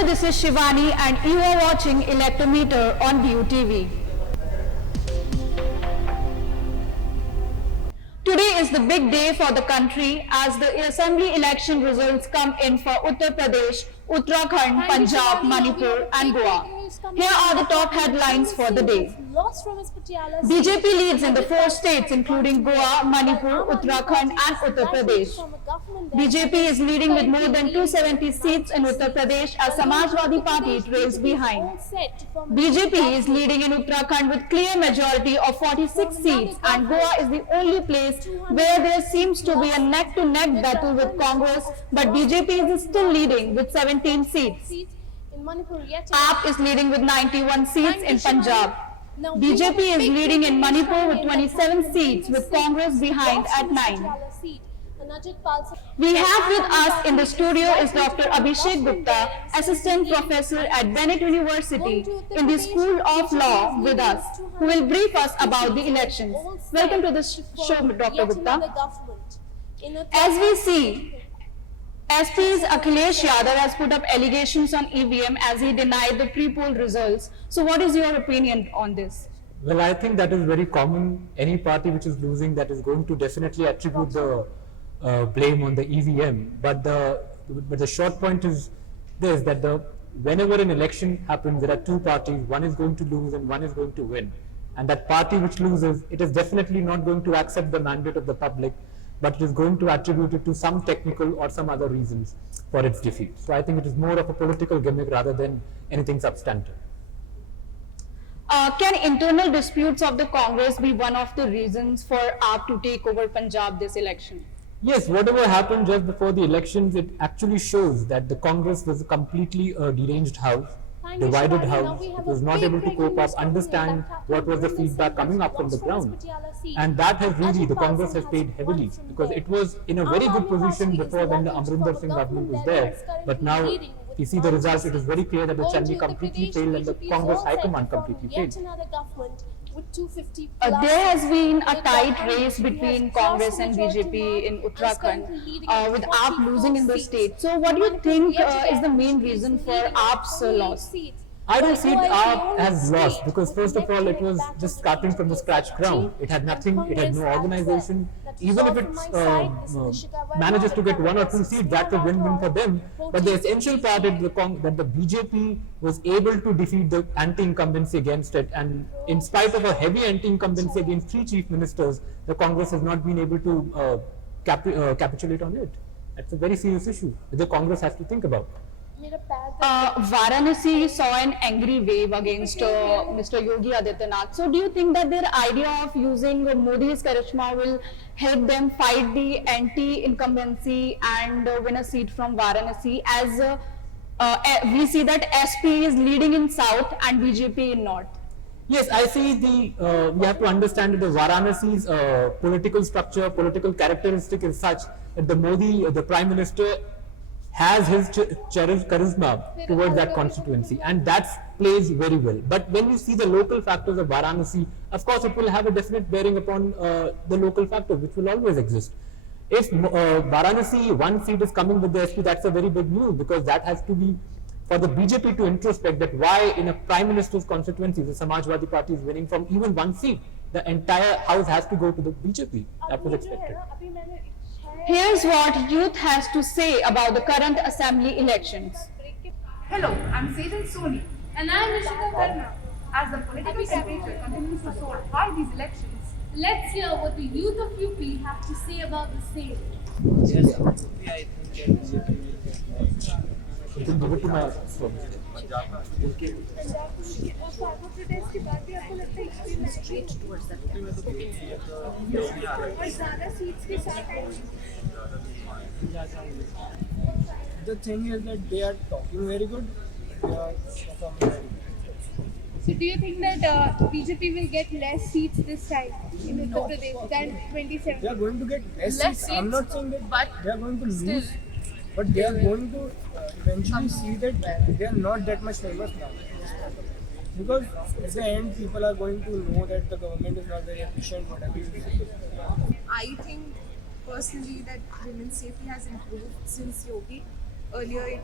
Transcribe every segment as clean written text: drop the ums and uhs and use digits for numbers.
Hello, this is Shivani and you are watching Electrometer on BUTV. Today is the big day for the country as the assembly election results come in for Uttar Pradesh, Uttarakhand, Punjab, Manipur and Goa. Here are the top headlines for the day. BJP leads in the 4 states including Goa, Manipur, Uttarakhand and Uttar Pradesh. BJP is leading with more than 270 seats in Uttar Pradesh as Samajwadi Party trails behind. BJP is leading in Uttarakhand with clear majority of 46 seats and Goa is the only place where there seems to be a neck-to-neck battle with Congress, but BJP is still leading with 17 seats. AAP is leading with 91 seats in Punjab. BJP is leading in Manipur with 27 seats with Congress behind at 9. We have with us in the studio is Dr. Abhishek Gupta, Assistant Professor at Bennett University in the School of Law with us, who will brief us about the elections. Welcome to the show, Dr. Gupta. As we see, SP's Akhilesh Yadav has put up allegations on EVM as he denied the pre-poll results. So what is your opinion on this? Well, I think that is very common. Any party which is losing, that is going to definitely attribute the blame on the EVM. But the short point is this, that whenever an election happens, there are two parties. One is going to lose and one is going to win. And that party which loses, it is definitely not going to accept the mandate of the public, but it is going to attribute it to some technical or some other reasons for its defeat. So I think it is more of a political gimmick rather than anything substantive. Can internal disputes of the Congress be one of the reasons for AAP to take over Punjab this election? Yes, whatever happened just before the elections, it actually shows that the Congress was a completely deranged house, divided house. It was not able to cope up, understand what was the feedback coming up from the ground. And that has really, the Congress has paid heavily because it was in a very good position before when the Amrinder Singh government was there. But now, you see the results, it is very clear that the Chandi completely failed and the Congress High Command completely failed. There has been a tight race between Congress and BJP in Uttarakhand with AAP losing in the state. So what do you think is the main reason for AAP's loss? I don't see AAP as lost because first of all, it was just starting from the scratch ground. It had nothing, it had no organization. Even if it manages to get 1 or 2 seats, that's a win-win for them. But the essential part is that the BJP was able to defeat the anti-incumbency against it, and in spite of a heavy anti-incumbency against 3 chief ministers, the Congress has not been able to capitulate on it. That's a very serious issue that the Congress has to think about. Varanasi saw an angry wave against Mr. Yogi Adityanath. So do you think that their idea of using Modi's charisma will help them fight the anti-incumbency and win a seat from Varanasi, as we see that SP is leading in South and BJP in North? Yes, I see we have to understand that the Varanasi's political structure, political characteristic is such that the Modi, the Prime Minister, has his cherished charisma towards that constituency, and that plays very well. But when you see the local factors of Varanasi, of course it will have a definite bearing upon the local factors which will always exist. If Varanasi 1 seat is coming with the SP, that's a very big move because that has to be for the BJP to introspect that why in a Prime Minister's constituency the Samajwadi Party is winning from even 1 seat. The entire house has to go to the BJP. That was expected. Here's what youth has to say about the current assembly elections. Hello, I'm Sejal Soni. And I'm Rishika Karna. As the political temperature continues to soar high these elections, Let's hear what the youth of UP have to say about the same. Yes, I you can give it to my phone. The thing is that they are talking very good. They are performing very good. So do you think that BJP will get less seats this time in Uttar Pradesh than 27? They are going to get less seats. I'm not saying that but they are going to lose, but they are going to eventually see that they are not that much famous now. Because at the end, people are going to know that the government is not very efficient, whatever you say. I think personally that women's safety has improved since Yogi. earlier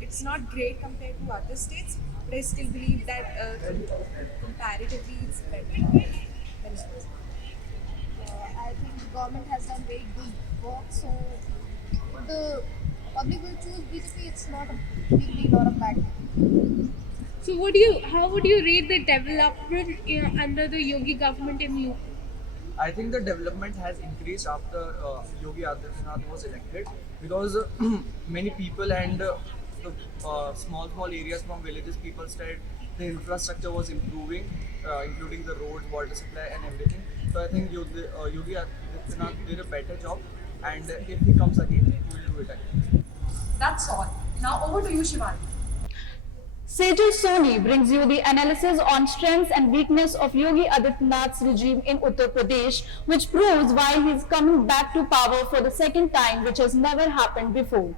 it's not great compared to other states, but I still believe that comparatively it's better than others. I think the government has done very good work. So if the public will choose BJP, it's not a big deal or a bad deal. So, how would you rate the development under the Yogi government in UP? I think the development has increased after Yogi Adityanath was elected, because many people and the small areas from villages, people said the infrastructure was improving, including the roads, water supply and everything. So I think Yogi Adityanath did a better job, and if he comes again, he will do it again. That's all. Now over to you, Shivani. Sejal Soni brings you the analysis on strengths and weakness of Yogi Adityanath's regime in Uttar Pradesh, which proves why he is coming back to power for the second time, which has never happened before.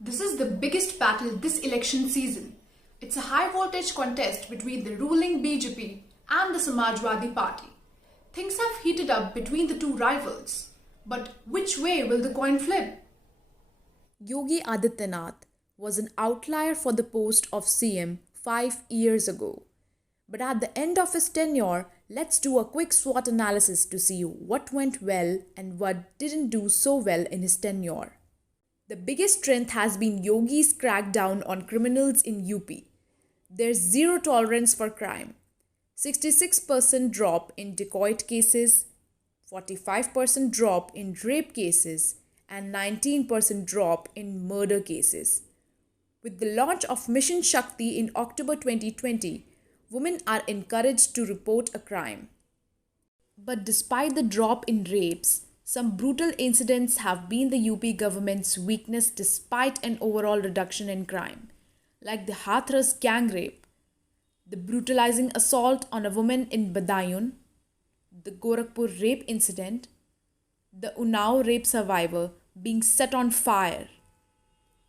This is the biggest battle this election season. It's a high voltage contest between the ruling BJP and the Samajwadi Party. Things have heated up between the two rivals. But which way will the coin flip? Yogi Adityanath was an outlier for the post of CM 5 years ago. But at the end of his tenure, let's do a quick SWOT analysis to see what went well and what didn't do so well in his tenure. The biggest strength has been Yogi's crackdown on criminals in UP. There's zero tolerance for crime. 66% drop in dacoit cases, 45% drop in rape cases, and 19% drop in murder cases. With the launch of Mission Shakti in October 2020, women are encouraged to report a crime. But despite the drop in rapes, some brutal incidents have been the UP government's weakness despite an overall reduction in crime, like the Hathras gang rape, the brutalizing assault on a woman in Badayun, the Gorakhpur rape incident, the Unnao rape survivor being set on fire,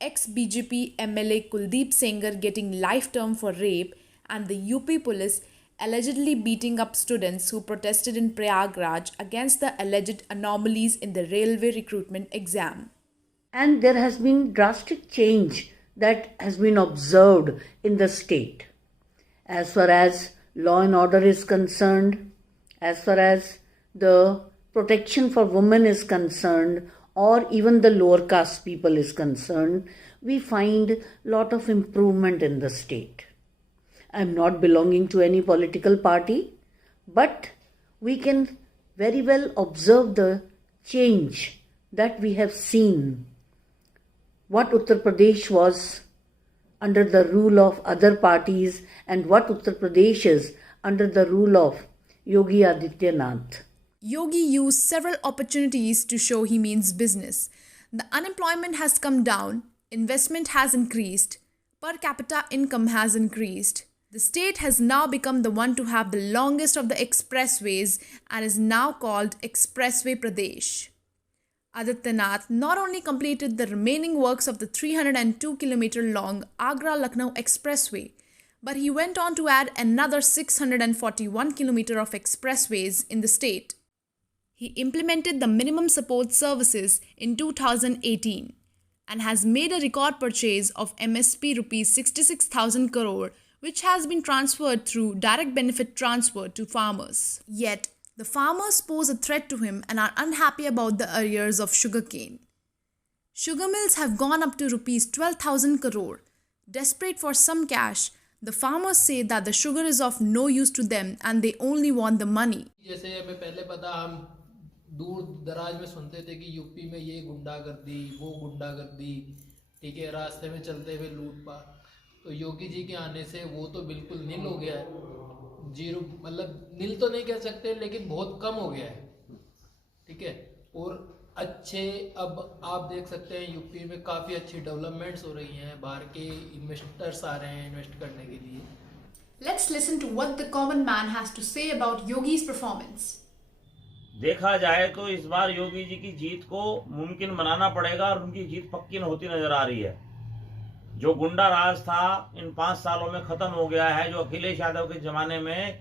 ex-BJP MLA Kuldeep Sengar getting life term for rape, and the UP police allegedly beating up students who protested in Prayagraj against the alleged anomalies in the railway recruitment exam. And there has been drastic change that has been observed in the state. As far as law and order is concerned, as far as the protection for women is concerned, or even the lower caste people is concerned, we find a lot of improvement in the state. I am not belonging to any political party, but we can very well observe the change that we have seen. What Uttar Pradesh was under the rule of other parties and what Uttar Pradesh is under the rule of Yogi Adityanath. Yogi used several opportunities to show he means business. The unemployment has come down, investment has increased, per capita income has increased. The state has now become the one to have the longest of the expressways and is now called Expressway Pradesh. Adityanath not only completed the remaining works of the 302-kilometer long Agra-Lucknow Expressway, but he went on to add another 641 kilometers of expressways in the state. He implemented the minimum support services in 2018 and has made a record purchase of MSP rupees 66,000 crore, which has been transferred through direct benefit transfer to farmers. Yet, the farmers pose a threat to him and are unhappy about the arrears of sugarcane. Sugar mills have gone up to rupees 12,000 crore. Desperate for some cash, the farmers say that the sugar is of no use to them and they only want the money. जैसे हमें पहले पता, हम दूर दराज में सुनते थे कि यूपी में ये गुंडागर्दी, वो गुंडागर्दी, ठीक है, रास्ते में चलते हुए लूटपाट। तो योगी जी के आने से वो तो बिल्कुल नील हो गया है, जीरो, मतलब नील तो नहीं कह सकते लेकिन बहुत कम हो गया है, ठीक है। और अच्छे, अब आप देख सकते हैं यूपी में काफ़ी अच्छी डेवलपमेंट्स हो रही हैं, बाहर के इन्वेस्टर्स आ रहे हैं इन्वेस्ट करने के लिए। Let's listen to what the common man has to say about Yogi's performance. देखा जाए तो इस बार योगी जी की जीत को मुमकिन बनाना पड़ेगा और उनकी जीत पक्की होती नजर आ रही है। जो गुंडा राज था इन 5 सालों में खत्म हो गया है। जो अखिलेश यादव के जमाने में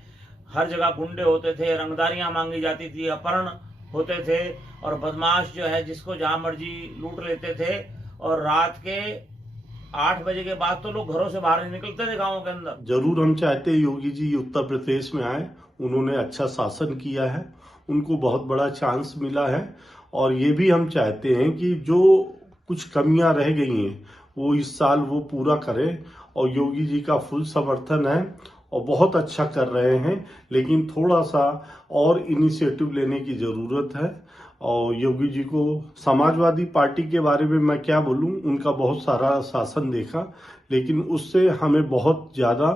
हर जगह गुंडे होते थे, रंगदारियां मांगी जाती थी, अपहरण होते थे और बदमाश जो है जिसको जहां मर्जी लूट लेते थे, और रात के 8 बजे के बाद तो लोग घरों से बाहर नहीं निकलते थे गाँवों के अंदर। जरूर हम चाहते हैं योगी जी उत्तर प्रदेश में आए, उन्होंने अच्छा शासन किया है, उनको बहुत बड़ा चांस मिला है और ये भी हम चाहते हैं कि जो कुछ कमियां रह गई हैं वो इस साल वो पूरा करें और योगी जी का फुल समर्थन है और बहुत अच्छा कर रहे हैं, लेकिन थोड़ा सा और इनिशिएटिव लेने की जरूरत है। और योगी जी को समाजवादी पार्टी के बारे में मैं क्या बोलूं, उनका बहुत सारा शासन देखा लेकिन उससे हमें बहुत ज्यादा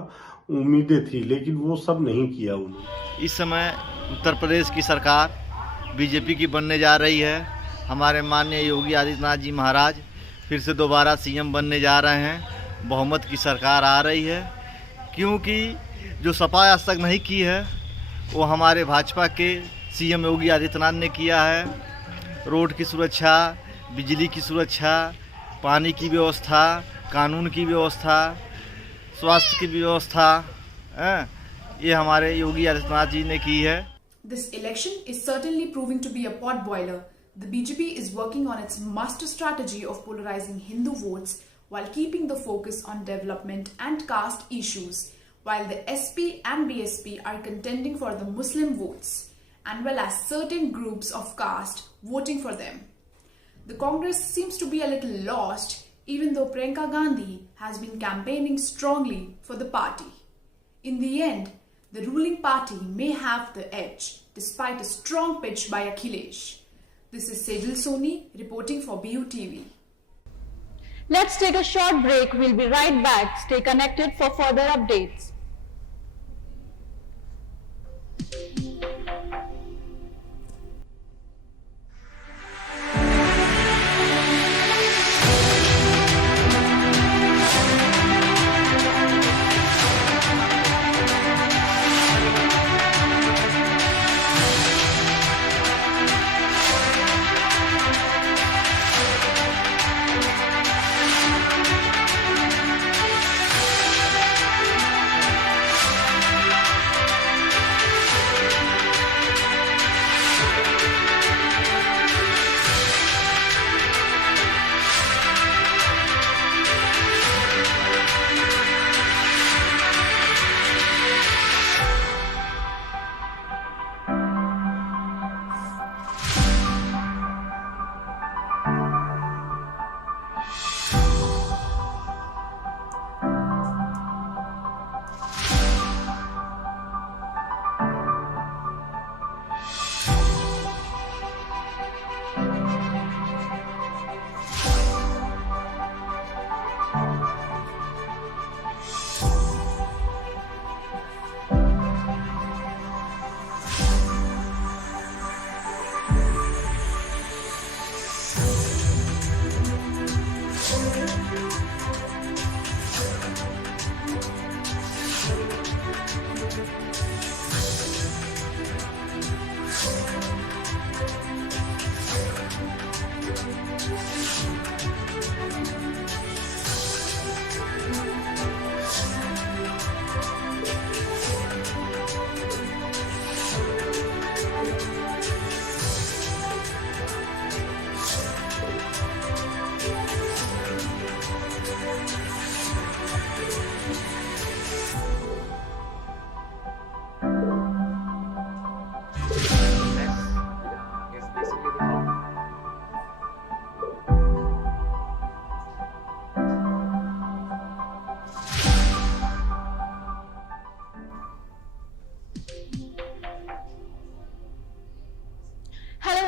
उम्मीदें थी, लेकिन वो सब नहीं किया उन्होंने। इस समय उत्तर प्रदेश की सरकार बीजेपी की बनने जा रही है। हमारे माननीय योगी आदित्यनाथ जी महाराज फिर से दोबारा सीएम बनने जा रहे हैं। बहुमत की सरकार आ रही है, क्योंकि जो सपा आज तक नहीं की है वो हमारे भाजपा के सीएम योगी आदित्यनाथ ने किया है। रोड की सुरक्षा, बिजली की सुरक्षा, पानी की व्यवस्था, कानून की व्यवस्था, स्वास्थ्य की व्यवस्था, ये हमारे योगी आदित्यनाथ जी ने की है। This election is certainly proving to be a pot boiler. The BJP is working on its master strategy of polarizing Hindu votes while keeping the focus on development and caste issues, while the SP and BSP are contending for the Muslim votes, and well as certain groups of caste voting for them. The Congress seems to be a little lost, even though Priyanka Gandhi has been campaigning strongly for the party. In the end, the ruling party may have the edge, despite a strong pitch by Akhilesh. This is Sejal Soni reporting for BUTV. Let's take a short break. We'll be right back. Stay connected for further updates.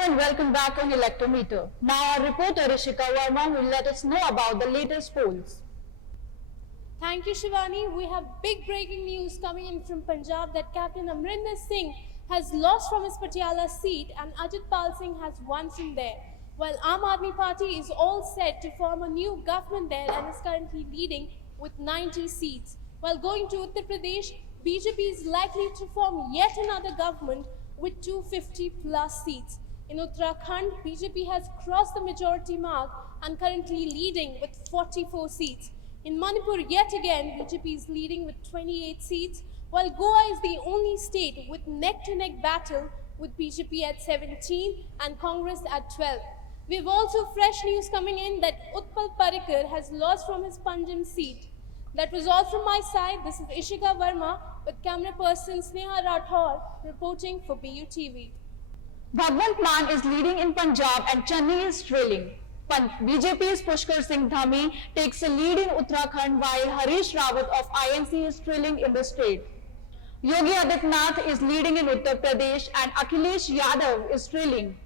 And welcome back on Electrometer. Now our reporter Rishika Verma will let us know about the latest polls. Thank you, Shivani. We have big breaking news coming in from Punjab that Captain Amrinder Singh has lost from his Patiala seat and Ajit Pal Singh has won from there. While Aam Aadmi Party is all set to form a new government there and is currently leading with 90 seats. While going to Uttar Pradesh, BJP is likely to form yet another government with 250 plus seats. In Uttarakhand, BJP has crossed the majority mark and currently leading with 44 seats. In Manipur, yet again, BJP is leading with 28 seats, while Goa is the only state with neck-to-neck battle with BJP at 17 and Congress at 12. We've also fresh news coming in that Utpal Parikar has lost from his Panjim seat. That was all from my side. This is Ishika Verma with camera person Sneha Rathore reporting for BUTV. Bhagwant Mann is leading in Punjab and Chennai is trailing. BJP's Pushkar Singh Dhami takes a lead in Uttarakhand while Harish Rawat of INC is trailing in the state. Yogi Adityanath is leading in Uttar Pradesh and Akhilesh Yadav is trailing.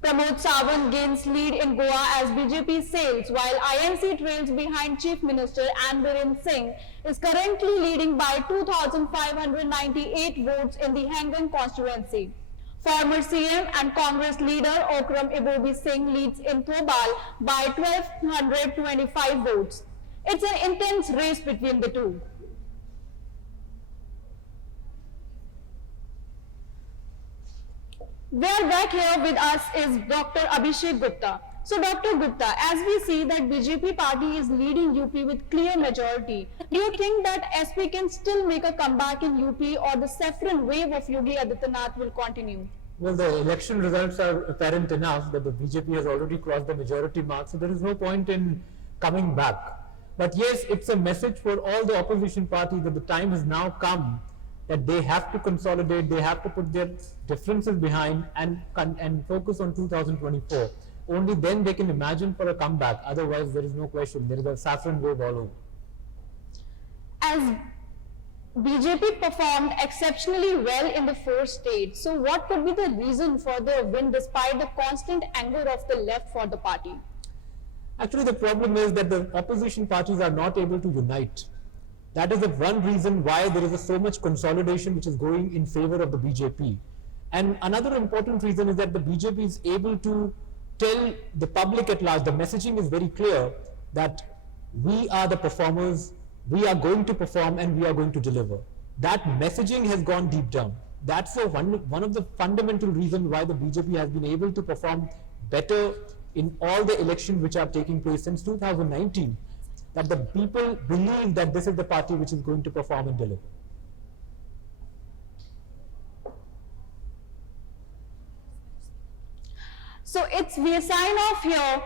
Pramod Sawant gains lead in Goa as BJP sails, while INC trails behind Chief Minister N. Biren Singh is currently leading by 2,598 votes in the Hengan constituency. Former CM and Congress leader Okram Ibobi Singh leads in Thobal by 1,225 votes. It's an intense race between the two. Well, back here with us is Dr. Abhishek Gupta. So Dr. Gupta, as we see that BJP party is leading UP with clear majority, do you think that SP can still make a comeback in UP or the saffron wave of Yogi Adityanath will continue? Well, the election results are apparent enough that the BJP has already crossed the majority mark, so there is no point in coming back. But yes, it's a message for all the opposition parties that the time has now come that they have to consolidate, they have to put their differences behind and focus on 2024. Only then they can imagine for a comeback. Otherwise, there is no question. There is a saffron wave all over. As BJP performed exceptionally well in the 4 states, so what could be the reason for the win despite the constant anger of the left for the party? Actually, the problem is that the opposition parties are not able to unite. That is the one reason why there is so much consolidation which is going in favor of the BJP. And another important reason is that the BJP is able to tell the public at large, the messaging is very clear that we are the performers, we are going to perform and we are going to deliver. That messaging has gone deep down. That's one of the fundamental reasons why the BJP has been able to perform better in all the elections which are taking place since 2019. That the people believe that this is the party which is going to perform and deliver. So we are sign off here.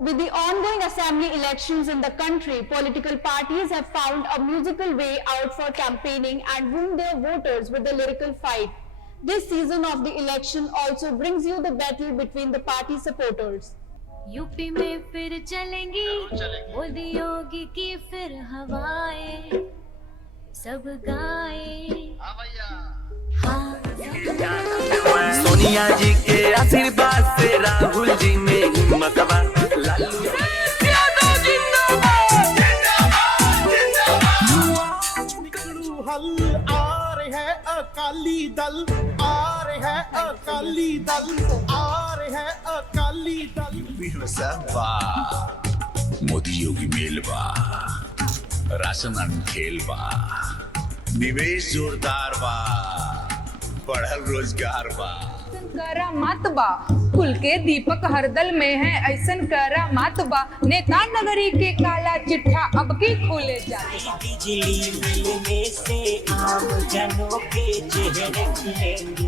With the ongoing assembly elections in the country, political parties have found a musical way out for campaigning and won their voters with a lyrical fight. This season of the election also brings you the battle between the party supporters. UP में फिर चलेंगी मोदी योगी की फिर हवाएं सब गाएं सोनिया जी के आशीर्वाद से राहुल जी में हिम्मत बा लालू यादव जिंदाबाद हल आ रहे हैं अकाली दल आ रहे हैं अकाली दल आ रहे हैं अकाली दल मोदी योगी मेलबा राशन खेलबा निवेश जोरदार बा बढ़ल रोजगार बा करा मत बा कुल के दीपक हरदल में है ऐसन करा मत बा नेता नगरी के काला चिट्ठा अब की खुले जाए बिजली मिलने से आम जनों के चेहरे खिलेंगे